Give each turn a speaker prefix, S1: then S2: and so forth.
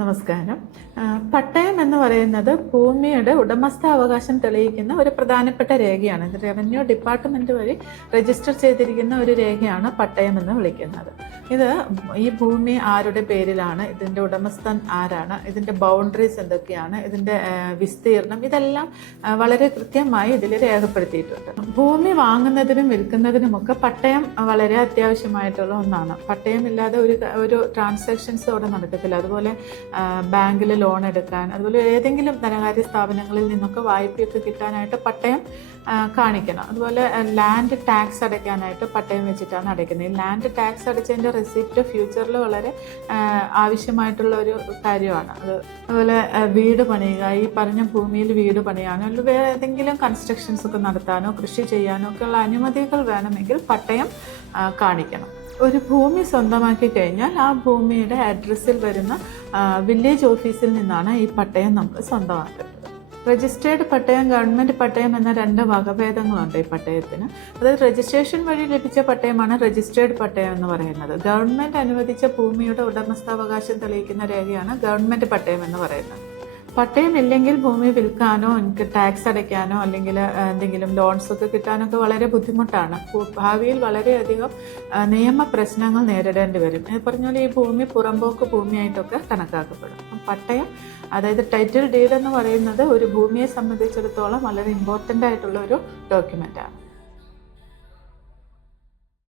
S1: നമസ്കാരം. പട്ടയം എന്ന് പറയുന്നത് ഭൂമിയുടെ ഉടമസ്ഥാവകാശം തെളിയിക്കുന്ന ഒരു പ്രധാനപ്പെട്ട രേഖയാണ്. റവന്യൂ ഡിപ്പാർട്ട്മെന്റ് വഴി രജിസ്റ്റർ ചെയ്തിരിക്കുന്ന ഒരു രേഖയാണ് പട്ടയം എന്ന് വിളിക്കുന്നത്. ഇത് ഈ ഭൂമി ആരുടെ പേരിലാണ്? ഇതിന്റെ ഉടമസ്ഥൻ ആരാണ്? ഇതിന്റെ ബൗണ്ടറീസ് എന്തൊക്കെയാണ്? ഇതിന്റെ വിസ്തീർണം ഇതെല്ലാം വളരെ കൃത്യമായി ഇതിൽ രേഖപ്പെടുത്തിയിട്ടുണ്ട്. ഭൂമി വാങ്ങുന്നതിനും വിൽക്കുന്നതിനുമൊക്കെ പട്ടയം വളരെ അത്യാവശ്യമായിട്ടുള്ള ഒന്നാണ്. പട്ടയമില്ലാതെ ഒരു ഒരു ട്രാൻസാക്ഷൻസ് അവിടെ നടക്കത്തില്ല. അതുപോലെ ബാങ്കിൽ ലോൺ എടുക്കാൻ അതുപോലെ ഏതെങ്കിലും ധനകാര്യ സ്ഥാപനങ്ങളിൽ നിന്നൊക്കെ വായ്പയൊക്കെ കിട്ടാനായിട്ട് പട്ടയം കാണിക്കണം. അതുപോലെ ലാൻഡ് ടാക്സ് അടയ്ക്കാനായിട്ട് പട്ടയം വെച്ചിട്ടാണ് അടയ്ക്കുന്നത്. ഈ ലാൻഡ് ടാക്സ് അടച്ചതിന്റെ റെസിപ്റ്റ് ഫ്യൂച്ചറിൽ വളരെ ആവശ്യമായിട്ടുള്ള ഒരു കാര്യമാണ്. അത് അതുപോലെ വീട് പണിയുക ഈ പറഞ്ഞ ഭൂമിയിൽ വീട് പണിയാനോ അല്ലെങ്കിൽ വേറെ ഏതെങ്കിലും കൺസ്ട്രക്ഷൻസ് ഒക്കെ നടത്താനോ കൃഷി ചെയ്യാനോ ഒക്കെ ഉള്ള അനുമതികൾ വേണമെങ്കിൽ പട്ടയം കാണിക്കണം. ഒരു ഭൂമി സ്വന്തമാക്കി കഴിഞ്ഞാൽ ആ ഭൂമിയുടെ അഡ്രസ്സിൽ വരുന്ന വില്ലേജ് ഓഫീസിൽ നിന്നാണ് ഈ പട്ടയം നമുക്ക് സ്വന്തമാക്കുന്നത് രജിസ്റ്റേർഡ് പട്ടയം ഗവൺമെന്റ് പട്ടയം എന്ന രണ്ട് വകഭേദങ്ങളുണ്ട് ഈ പട്ടയത്തിന്. അതായത് രജിസ്ട്രേഷൻ വഴി ലഭിച്ച പട്ടയമാണ് രജിസ്റ്റേർഡ് പട്ടയം എന്ന് പറയുന്നത്. ഗവൺമെന്റ് അനുവദിച്ച ഭൂമിയുടെ ഉടമസ്ഥാവകാശം തെളിയിക്കുന്ന രേഖയാണ് ഗവൺമെന്റ് പട്ടയം എന്ന് പറയുന്നത്. പട്ടയം ഇല്ലെങ്കിൽ ഭൂമി വിൽക്കാനോ എനിക്ക് ടാക്സ് അടയ്ക്കാനോ അല്ലെങ്കിൽ എന്തെങ്കിലും ലോൺസ് ഒക്കെ കിട്ടാനൊക്കെ വളരെ ബുദ്ധിമുട്ടാണ്. ഭാവിയിൽ വളരെയധികം നിയമ പ്രശ്നങ്ങൾ നേരിടേണ്ടി വരും. പറഞ്ഞ പോലെ ഈ ഭൂമി പുറമ്പോക്ക് ഭൂമിയായിട്ടൊക്കെ കണക്കാക്കപ്പെടും. പട്ടയം അതായത് ടൈറ്റിൽ ഡീഡ് എന്ന് പറയുന്നത് ഒരു ഭൂമിയെ സംബന്ധിച്ചിടത്തോളം വളരെ ഇമ്പോർട്ടന്റ് ആയിട്ടുള്ള ഒരു ഡോക്യുമെന്റാണ്